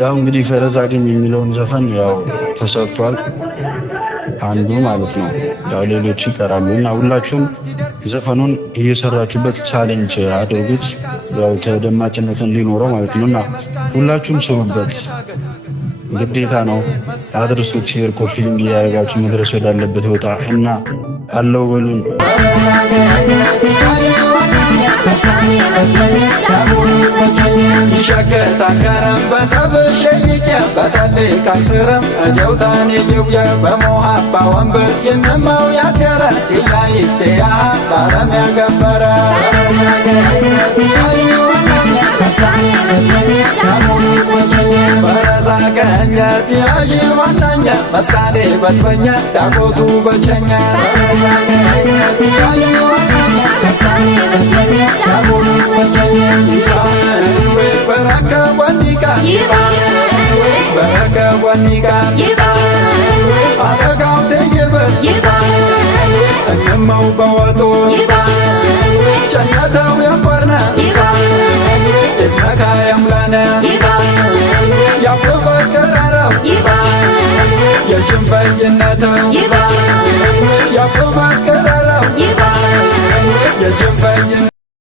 ያው እንግዲህ ፈረስ አገኝ የሚለውን ዘፈን ያው ተሰርቷል አንዱ ማለት ነው። ያው ሌሎች ይቀራሉ እና ሁላችሁም ዘፈኑን እየሰራችሁበት ቻሌንጅ አድርጉት። ያው ተደማጭነት እንዲኖረው ማለት ነው እና ሁላችሁም ስሩበት፣ ግዴታ ነው። አድርሱት፣ ሼር ኮፒ ሊንክ እያደረጋችሁ መድረስ ወዳለበት ቦታ እና አለው በሉን። ይሸገታን ከረም በሰብር ሸይቄ በጠልቅ አስርም እጀውታን ይውየ በሞሃባ ወንበር ይንመው ያትየረ እያይፍትያ ባረም ያገፈረ ፈረዛ ቀኘት ያዢ ዋናኘ መስካኔ በትበኘ ዳቆቱ በቸኘ በረከ ወኒቃ አደጋው ተይበት እነመው በወጦ ጨነተው የቆርነ ኢትነካ የምላነ ያበበከረረው የሽንፈይነተው ያበበከረረው የሽንፈይነ